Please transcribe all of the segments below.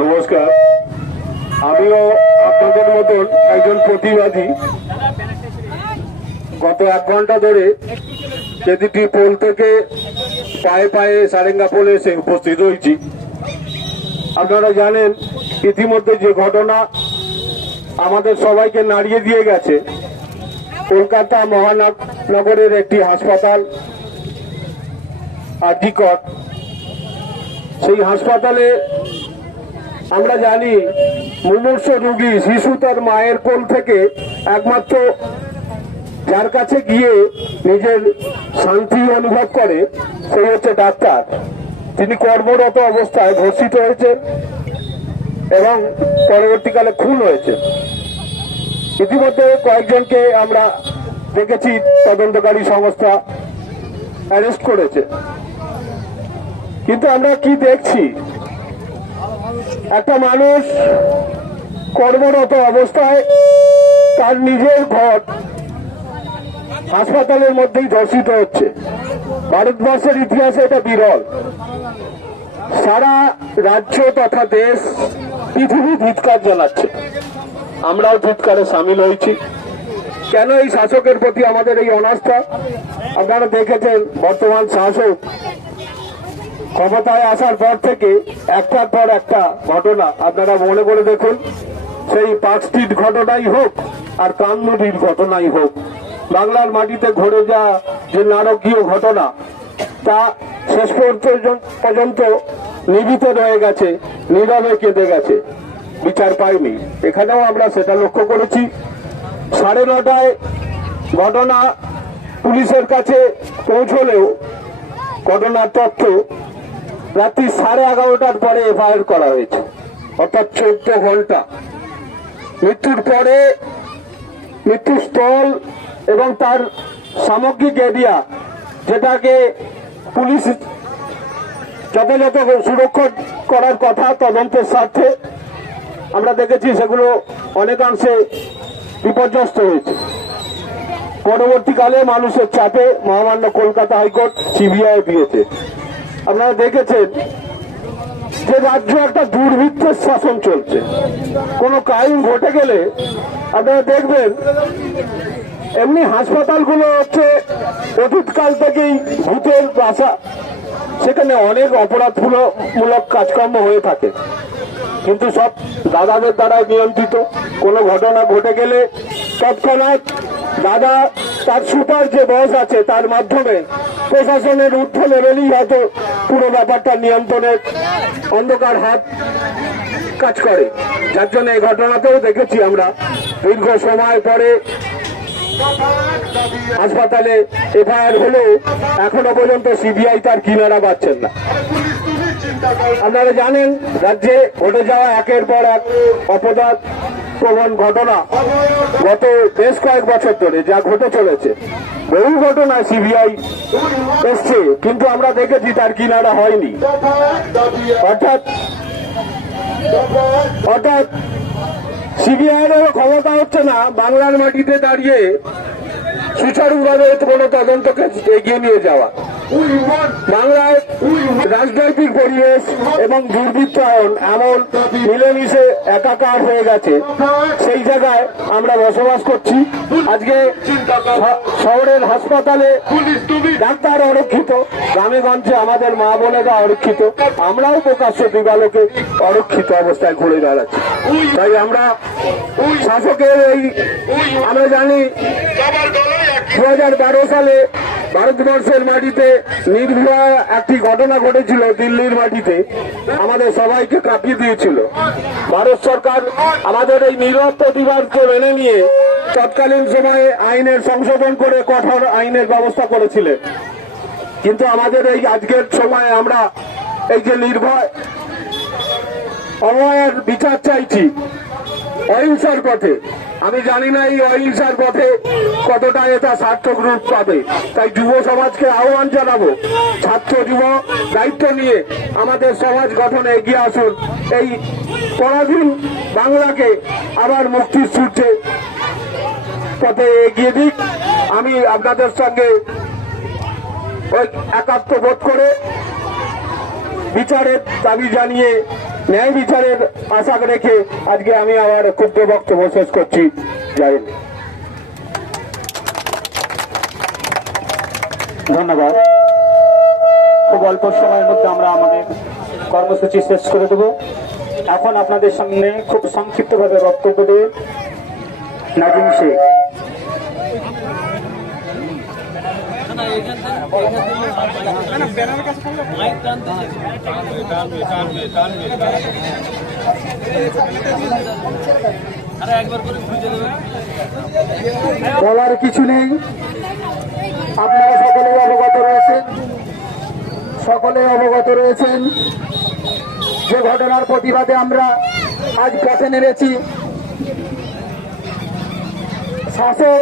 নমস্কার। আমিও আপনাদের মতন একজন প্রতিবাদী। গত এক ঘণ্টা ধরে কেদিটি পোল থেকে পায়ে পায়ে সারেঙ্গা পোলে এসে উপস্থিত হয়েছি। আপনারা জানেন, ইতিমধ্যে যে ঘটনা আমাদের সবাইকে নাড়িয়ে দিয়ে গেছে। কলকাতা মহানগরের একটি হাসপাতাল, আর্জিকর। সেই হাসপাতালে আমরা জানি মুমূর্ষ রোগী শিশু তার মায়ের কোল থেকে একমাত্র যার কাছে গিয়ে নিজের শান্তি অনুভব করে, সেই হচ্ছে ডাক্তার। তিনি কর্মরত অবস্থায় ধর্ষিত হয়েছেন এবং পরবর্তীকালে খুন হয়েছে ইতিমধ্যে কয়েকজনকে আমরা দেখেছি, তদন্তকারী সংস্থা অ্যারেস্ট করেছে। কিন্তু আমরা কি দেখছি? একটা মানুষ কর্মরত অবস্থায় তার নিজের ঘর হাসপাতালের মধ্যেই ধর্ষিত হচ্ছে। ভারতবর্ষের ইতিহাসে এটা বিরল। সারা রাজ্য তথা দেশ পৃথিবী ধিৎকার জানাচ্ছে। আমরাও ধিৎকারে সামিল হয়েছি। কেন এই শাসকের প্রতি আমাদের এই অনাস্থা? আপনারা দেখেছেন, বর্তমান শাসক ক্ষমতায় আসার পর থেকে একটার পর একটা ঘটনা। আপনারা মনে করে দেখুন, সেই পার্ক স্ট্রিট ঘটনাই হোক আর কামনুরির ঘটনাই হোক। বাংলার মাটিতে ঘটে যা যে নারকীয় ঘটনা, তা শেষ পর্যন্ত পর্যন্ত নিবিত রয়ে গেছে, নীরবে কেঁদে গেছে। বিচার পাইনি এখানেও আমরা সেটা লক্ষ্য করেছি। সাড়ে নটায় ঘটনা পুলিশের কাছে পৌঁছলেও ঘটনার তথ্য রাত্রি সাড়ে এগারোটার পরে এফআইআর করা হয়েছে। অর্থাৎ চোদ্দ ঘণ্টা। মৃত্যুর পরে মৃত্যুস্থল এবং তার সামগ্রিক এরিয়া, যেটাকে পুলিশ যথাযথ সুরক্ষা করার কথা, তদন্তের স্বার্থে আমরা দেখেছি সেগুলো অনেকাংশে বিপর্যস্ত হয়েছে। পরবর্তীকালে মানুষের চাপে মহামান্য কলকাতা হাইকোর্ট, সিবিআই দিয়েছে আপনারা দেখেছেন যে রাজ্য একটা দুর্বৃত্তের শাসন চলছে। কোনো ক্রাইম ঘটে গেলে আপনারা দেখবেন, এমনি হাসপাতালগুলো হচ্ছে অতীতকাল থেকেই ভূতের বাসা। সেখানে অনেক অপরাধমূলক কাজকর্ম হয়ে থাকে। কিন্তু সব দাদাদের দ্বারা নিয়ন্ত্রিত। কোনো ঘটনা ঘটে গেলে তৎক্ষণাৎ দাদা, তার সুপার যে বস আছে, তার মাধ্যমে প্রশাসনের ঊর্ধ্ব লেভেলেই হয়তো পুরো ব্যাপারটা নিয়ন্ত্রণের অন্ধকার হাত কাজ করে। যার জন্য এই ঘটনাতেও দেখেছি আমরা, দীর্ঘ সময় পরে হাসপাতালে এফআইআর হলেও এখনও পর্যন্ত সিবিআই তার কিনারা পাচ্ছেন না। আপনারা জানেন, রাজ্যে ঘটে যাওয়া একের পর এক অপরাধ প্রবণ ঘটনা গত বেশ কয়েক বছর ধরে যা ঘটে চলেছে। বহু ঘটনায় সিবিআই এসছে, কিন্তু আমরা দেখেছি তার কিনারা হয়নি। অর্থাৎ অর্থাৎ সিবিআইয়েরও ক্ষমতা হচ্ছে না, বাংলার মাটিতে দাঁড়িয়ে সুচারুভাবে কোনো তদন্তকে এগিয়ে নিয়ে যাওয়া। বাংলায় রাজনৈতিক পরিবেশ এবং দুর্বৃত্তায়ন এমন মিলেমিশে একাকার হয়ে গেছে। সেই জায়গায় আমরা বসবাস করছি। আজকে শহরের হাসপাতালে ডাক্তার অরক্ষিত গ্রামে গঞ্জে আমাদের মা বোনেরা অরক্ষিত। আমরাও প্রকাশ্য দিবালোকে অরক্ষিত অবস্থায় ঘুরে দাঁড়াচ্ছি তাই আমরা শাসকের এই আমরা জানি, দু হাজার বারো সালে ভারতবর্ষের মাটিতে নির্ভয়া একটি ঘটনা ঘটেছিল দিল্লির মাটিতে। আমাদের সবাইকে কাঁপিয়ে দিয়েছিল। ভারত সরকার আমাদের এই নীরব প্রতিবাদকে মেনে নিয়ে তৎকালীন সময়ে আইনের সংশোধন করে কঠোর আইনের ব্যবস্থা করেছিলেন। কিন্তু আমাদের এই আজকের সময়ে আমরা এই যে নির্ভয় অময়ের বিচার চাইছি অহিংসার পথে। আমি জানি না এই অহিংসার পথে কতটা এটা সার্থক রূপ পাবে। তাই যুব সমাজকে আহ্বান জানাব, ছাত্র যুব দায়িত্ব নিয়ে আমাদের সমাজ গঠনে এগিয়ে আসুন। এই পরাধীন বাংলাকে আবার মুক্তির সূর্যে পথে এগিয়ে দিক। আমি আপনাদের সঙ্গে ওই একাত্ম বোধ করে বিচারের দাবি জানিয়ে ন্যায় বিচারের আশা রেখে আজকে আমি আমার ক্ষুদ্র বক্তব্য শেষ করছি। জয় ধন্যবাদ। খুব অল্প সময়ের মধ্যে আমরা আমাদের কর্মসূচি শেষ করে দেব। এখন আপনাদের সামনে খুব সংক্ষিপ্তভাবে বক্তব্য দিয়ে নাজিম শেখ। বলার কিছু নেই। আপনারা সকলেই অবগত রয়েছেন। সকলেই অবগত রয়েছেন যে ঘটনার প্রতিবাদে আমরা আজ পথে নেমেছি। শাসক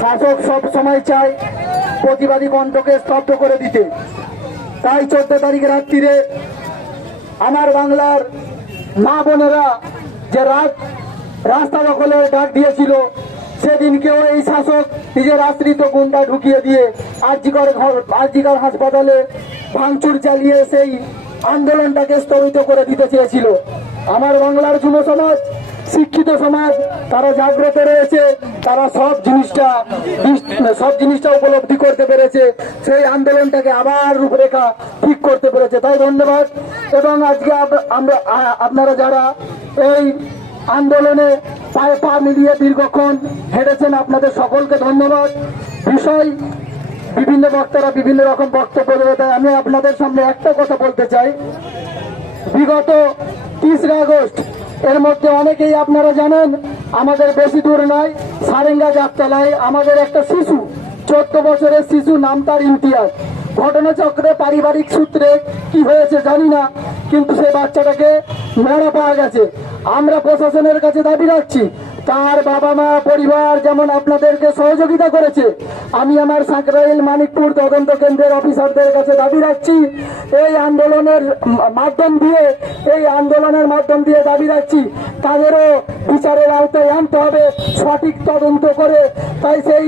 শাসক সব সময় চায় প্রতিবাদী কণ্ঠকে স্তব্ধ করে দিতে। তাই চোদ্দ তারিখ রাত্রিরে আমার বাংলার মা বোনেরা যে রাত, রাস্তা দখলে ডাক দিয়েছিল, সেদিনকেও এই শাসক নিজের আশ্রিত গুন্ডা ঢুকিয়ে দিয়ে আর্জিকর আর্জিকর হাসপাতালে ভাঙচুর চালিয়ে সেই আন্দোলনটাকে স্থগিত করে দিতে চেয়েছিল। আমার বাংলার যুব সমাজ শিক্ষিত সমাজ, তারা জাগ্রত রয়েছে, তারা সব জিনিসটা সব জিনিসটা উপলব্ধি করতে পেরেছে। সেই আন্দোলনটাকে আবার রূপরেখা ঠিক করতে পেরেছে। তাই ধন্যবাদ। এবং আজকে আমরা আপনারা যারা এই আন্দোলনে পায়ে পা মিলিয়ে দীর্ঘক্ষণ হেঁটেছেন, আপনাদের সকলকে ধন্যবাদ। বিষয়, বিভিন্ন বক্তারা বিভিন্ন রকম বক্তব্য দেবে। তাই আমি আপনাদের সামনে একটা কথা বলতে চাই। বিগত তিসরা আগস্ট এর মধ্যে অনেকেই আপনারা জানেন, আমাদের বেশি দূর নয়, সারেঙ্গা যাত্রালয় আমাদের একটা শিশু, চোদ্দ বছরের শিশু নাম তার ইমতিয়াজ। ঘটনাচক্রে পারিবারিক সূত্রে কি হয়েছে জানি না, কিন্তু সেই বাচ্চাটাকে মেরা পাওয়া গেছে। আমরা প্রশাসনের কাছে দাবি রাখছি তার বাবা মা পরিবার যেমন আপনাদেরকে সহযোগিতা করেছে, আমি আমার সাঁকরাইল মানিকপুর তদন্ত কেন্দ্রের অফিসারদের কাছে দাবি রাখছি, এই আন্দোলনের মাধ্যম দিয়ে, এই আন্দোলনের মাধ্যম দিয়ে দাবি রাখছি, তাদেরও বিচারের আওতায় আনতে হবে, সঠিক তদন্ত করে, তাই সেই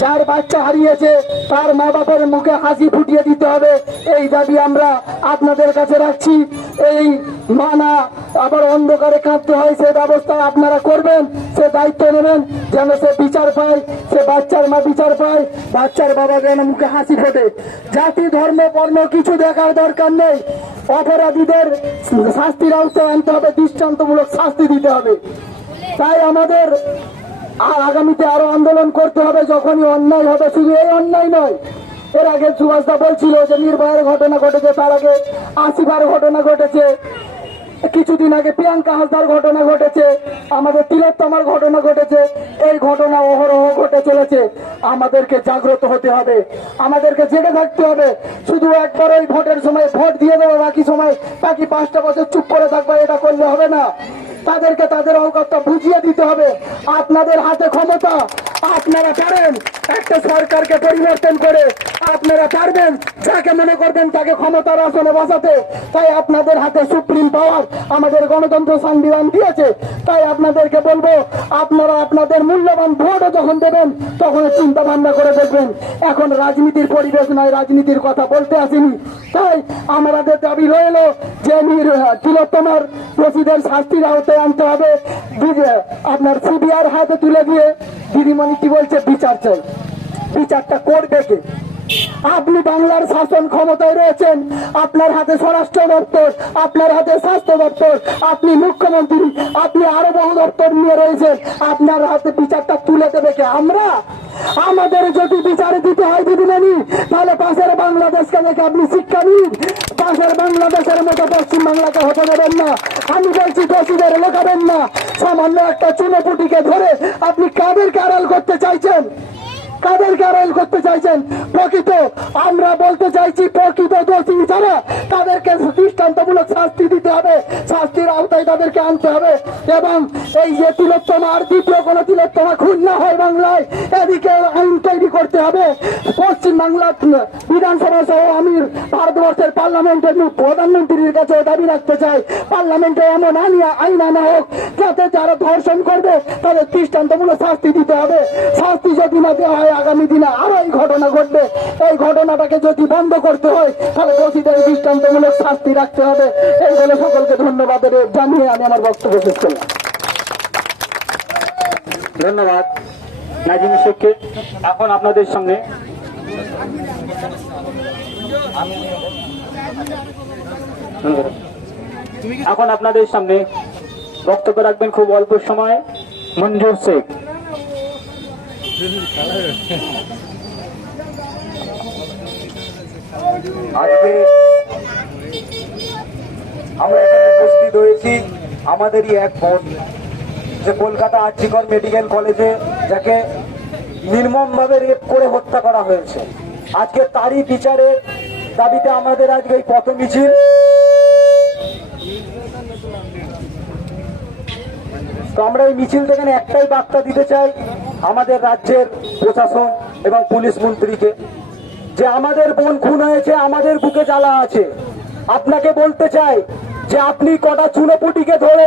যার বাচ্চা হারিয়েছে, তার মা বাবার মুখে হাসি ফুটিয়ে দিতে হবে, এই দাবি আমরা আপনাদের কাছে রাখছি, এই মানা আবার অন্ধকারে কাঁদতে হয়, সে ব্যবস্থা আপনারা করবেন, সে দায়িত্ব নেবেন, যেন সে বিচার পায়, সে বাচ্চার মা বিচার পায়, বাচ্চার বাবা যেন মুখে হাসি ফোটে। জাতি, ধর্ম, বর্ণ কিছু দেখার দরকার নেই। অপরাধীদের শাস্তির আওতায় আনতে হবে, দৃষ্টান্তমূলক শাস্তি দিতে হবে। তাই আমাদের আগামীতে আরও আন্দোলন করতে হবে, যখনই অন্যায় হবে, শুধু এই অন্যায় নয়। এর আগে সুভাষদা বলছিল যে, নির্ভয়ের ঘটনা ঘটেছে, তার আগে আসিবার ঘটনা ঘটেছে। কিছুদিন আগে প্রিয়াঙ্কা হাসদার ঘটনা ঘটেছে, আমাদের তিলোত্তমার ঘটনা ঘটেছে, এই ঘটনা অহরহ ঘটে চলেছে। আমাদেরকে জাগ্রত হতে হবে, আমাদেরকে জেগে থাকতে হবে। শুধু একবার ওই ভোটের সময় ভোট দিয়ে দেবো, বাকি সময় বাকি পাঁচটা বছর চুপ করে থাকব এটা করলে হবে না। তাদেরকে তাদের অবকাশটা বুঝিয়ে দিতে হবে। আপনাদের হাতে ক্ষমতা, আপনারা পারেন একটা সরকারকে পরিবর্তন করে আপনারা পারবেন যাকে মনে করবেন তাকে ক্ষমতার আসনে বসাতে, তাই আপনাদের হাতে সুপ্রিম পাওয়ার, আমাদের গণতন্ত্র সংবিধান দিয়েছে। তাই আপনাদেরকে বলব, আপনারা আপনাদের মূল্যবান ভোটও যখন দেবেন, তখন চিন্তা ভাবনা করে দেখবেন, এখন রাজনীতির পরিবেশ নয়, রাজনীতির কথা বলতে আসিনি। তাই আমাদের দাবি রইল যে তিলোত্তমার দোষীদের শাস্তির আওতায় আনতে হবে। আপনার সিবিআর হাতে তুলে দিয়ে, দিদিমণি কি বলছে? বিচার চাই। বিচারটা করবে কে? আপনি বাংলার শাসন ক্ষমতায় রয়েছেন। আপনার হাতে স্বরাষ্ট্র দপ্তর, আপনার হাতে স্বাস্থ্য দপ্তর, আপনি মুখ্যমন্ত্রী, আপনি আরও বহু দপ্তর নিয়ে রয়েছেন। আপনার হাতে বিচারটা তুলে দেবে কে? আমরা? আমাদের যদি বিচার দিতে হয় দিদিমণি তাহলে পাশের বাংলাদেশকে দেখে আপনি শিক্ষা নিন। পাশের বাংলাদেশের মতো পশ্চিম বাংলাকে হতে দেবেন না। আমি বলছি, দোষীদের লোকাবেন না। সামান্য একটা চুনোপুটিকে ধরে আপনি কাদেরকে আড়াল করতে চাইছেন? কাদেরকে আড়াল করতে চাইছেন। প্রকৃত, আমরা বলতে চাইছি প্রকৃত দোষী যারা, তাদেরকে দৃষ্টান্তমূলক শাস্তি দিতে হবে। শাস্তির আওতায় তাদেরকে আনতে হবে। এবং এই যে তিলোত্তমা আর দ্বিতীয় কোনো তিলোত্তমা খুন না হয় বাংলায়, এদিকে আইন তৈরি করতে হবে। পশ্চিম বাংলা বিধানসভা সহ আমি ভারতবর্ষের পার্লামেন্টের প্রধানমন্ত্রীর কাছে দাবি রাখতে চাই। পার্লামেন্টে এমন আইন আইন আনা হোক, যাতে যারা ধর্ষণ করবে, তাদের দৃষ্টান্তমূলক শাস্তি দিতে হবে। শাস্তি যদি না দেওয়া হয় আগামী দিনে আরও এই ঘটনা ঘটবে। এই ঘটনাটাকে যদি বন্ধ করতে হয়, তাহলে দোষীদের দৃষ্টান্তমূলক শাস্তি রাখতে হবে। এই বলে সকলকে ধন্যবাদ জানিয়ে আমি আমার বক্তব্য শেষ করলাম। ধন্যবাদ। নাজিম শেখকে, এখন আপনাদের সামনে। এখন আপনাদের সামনে বক্তব্য রাখবেন খুব অল্প সময় মঞ্জুর শেখ। আজকে আমরা এখানে উপস্থিত হয়েছি আমাদেরই এক বোন, যে কলকাতা আর্জিকর মেডিকেল কলেজে, যাকে নির্মমভাবে রেপ করে হত্যা করা হয়েছে। আজকে তারই বিচারের দাবিতে আমাদের আজকে এই পথ মিছিল। তো আমরা এই মিছিল থেকে একটাই বার্তা দিতে চাই আমাদের রাজ্যের প্রশাসন এবং পুলিশ মন্ত্রীকে, যে আমাদের বোন খুন হয়েছে, আমাদের বুকে জ্বালা আছে। আপনাকে বলতে চাই যে আপনি কটা চুনোপুটিকে ধরে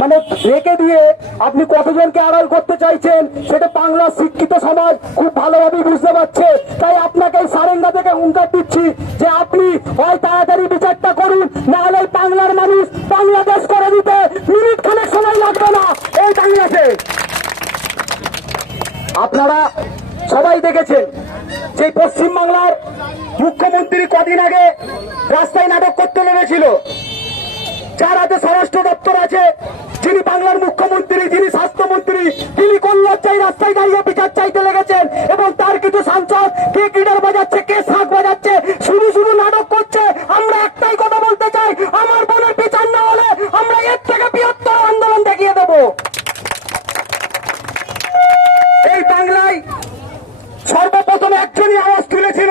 মানে রেখে দিয়ে আপনি কতজনকে আড়াল করতে চাইছেন, সেটা বাংলার শিক্ষিত সমাজ খুব ভালোভাবে বুঝতে পারছে। তাই আপনাকে এই সারেঙ্গা থেকে হুঙ্কার দিচ্ছি যে আপনি হয় তাড়াতাড়ি বিচারটা করুন, না হলে বাংলার মানুষ বাংলাদেশ করে দিতে। মিনিট খানেক সময় লাগবে না এই বাংলাদেশে আপনারা সবাই দেখেছেন যে পশ্চিম বাংলার মুখ্যমন্ত্রী কদিন আগে রাস্তায় নাটক করতে নেমেছিল। যার হাতে স্বরাষ্ট্র দপ্তর আছে, যিনি বাংলার মুখ্যমন্ত্রী, যিনি স্বাস্থ্যমন্ত্রী, তিনি কোন লজ্জায় রাস্তায় দাঁড়িয়ে বিচার চাইতে লেগেছেন এবং তার কিছু সাংসদ, কে গিটার বাজাচ্ছে, কে শাক বাজাচ্ছে, শুধু শুধু নাটক করছে। আমরা একটাই কথা বলতে চাই, আমার বোনের বিচার না হলে আমরা এর থেকে বৃহত্তর আন্দোলন দেখিয়ে দেবো এই বাংলায় সর্বপ্রথম একজনই আওয়াজ তুলেছিল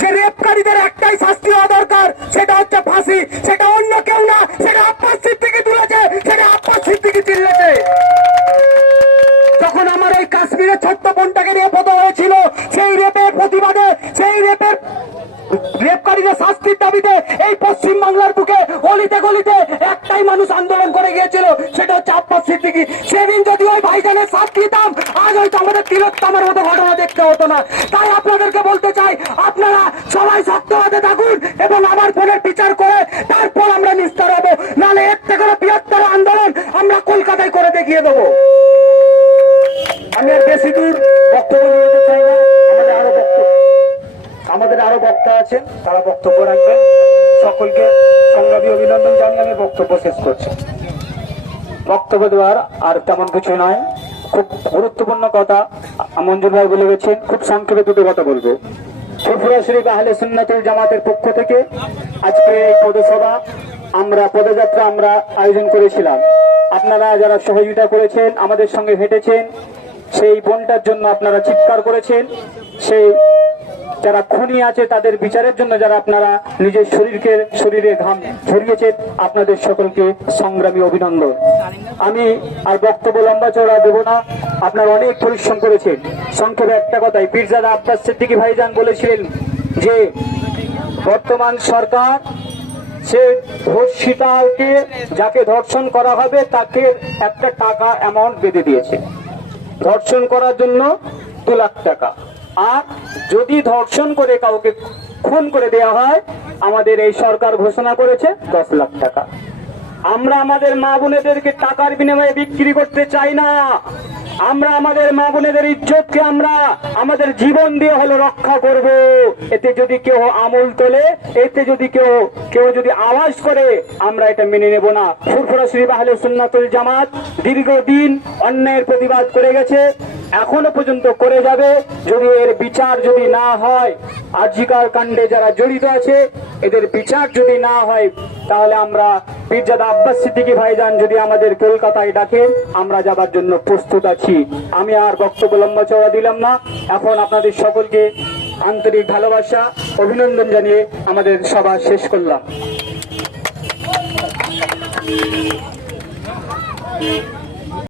যে রেপকারীদের একটাই শাস্তি হওয়া দরকার, সেটা হচ্ছে ফাঁসি, সেটা অন্য কেউ না, সেটা আব্বাস সিদ্দিকি তুলেছে, সেটা আব্বাস সিদ্দিকি চিল্লেছে। যখন আমার এই কাশ্মীরের ছোট্ট বোনটাকে রেপ হতে হয়েছিল, সেই রেপের প্রতিবাদে, সেই রেপের রেপকারীদের শাস্তির দাবিতে এই পশ্চিম অলিতে গলিতে একটাই মানুষ আন্দোলন করে গিয়েছিল, সেটা হচ্ছে আব্বাস সিদ্দিকি। সেদিন যদি ওই ভাইজানের সাথ দিতাম, আজ হয়তো আমাদের তিলোত্তমের মতো ঘটনা দেখতে হতো না। তাই আপনাদেরকে বলতে চাই, আপনারা সবাই হাতে থাকুন এবং আমার ফোনের বিচার করে তারপর আমরা নিস্তার হব। নাহলে এর থেকে বৃহত্তর আন্দোলন আমরা কলকাতায় করে দেখিয়ে দেবো। আমি আর বেশি দূর বক্তব্য নিয়ে যেতে চাই না। আমাদের আরও বক্তব্য আমাদের আরও বক্তা আছেন, তারা বক্তব্য রাখবেন। সকলকে আমি বক্তব্য শেষ করছি। বক্তব্য দেওয়ার আর তেমন কিছু নয়। খুব গুরুত্বপূর্ণ কথা মঞ্জুর ভাই বলে গেছেন, খুব সংক্ষেপে দুটো কথা বলব। ত্রিপুরা শরীফ আহলে সুন্নাতুল জামাতের পক্ষ থেকে আজকে এই পদসভা আমরা, পদযাত্রা আমরা আয়োজন করেছিলাম। আপনারা যারা সহযোগিতা করেছেন, আমাদের সঙ্গে হেঁটেছেন, সেই বোনটার জন্য আপনারা চিৎকার করেছেন, সেই যারা খুনি আছে তাদের বিচারের জন্য যারা আপনারা নিজের শরীরকে, শরীরে ঘাম ঝরিয়েছেন, আপনাদের সকলকে সংগ্রামী অভিনন্দন। আমি আর বক্তব্য লম্বা চড়া দেব না। আপনারা অনেক পরিশ্রম করেছেন। সংক্ষেপে একটা কথাই, পীরজাদা আব্বাস সিদ্দিকী ভাইজান বলেছিলেন যে, বর্তমান সরকার, সে ধর্ষিতাকে যাকে ধর্ষণ করা হবে, তাকে একটা টাকা অ্যামাউন্ট বেঁধে দিয়েছে। ধর্ষণ করার জন্য দু লাখ টাকা। আর যদি ধর্ষণ করে কাউকে খুন করে দেওয়া হয়, আমাদের এই সরকার ঘোষণা করেছে দশ লাখ টাকা। আমরা আমাদের মা বোনেদেরকে টাকার বিনিময়ে বিক্রি করতে চাই না। আমরা আমাদের মা বোনেদের ইজ্জতকে আমরা আমাদের জীবন দিয়ে হলে রক্ষা করব। এতে যদি কেউ আমল তোলে, এতে যদি কেউ কেউ যদি আওয়াজ করে, আমরা এটা মেনে নেব না। ফুরফুরা শরীফ আহলে সুন্নাতুল জামাত দীর্ঘদিন অন্যায়ের প্রতিবাদ করে গেছে, এখনও পর্যন্ত করে যাবে। যদি এর বিচার যদি না হয়, আজিকার কাণ্ডে যারা জড়িত আছে, এদের বিচার যদি না হয়, তাহলে আমরা পীরজাদা আব্বাস সিদ্দিকী ভাইজান যদি আমাদের কলকাতায় ডাকেন, আমরা যাবার জন্য প্রস্তুত আছি। আমি আর বক্তব্য লম্বা চড়া দিলাম না। এখন আপনাদের সকলকে আন্তরিক ভালোবাসা, অভিনন্দন জানিয়ে আমাদের সভা শেষ করলাম।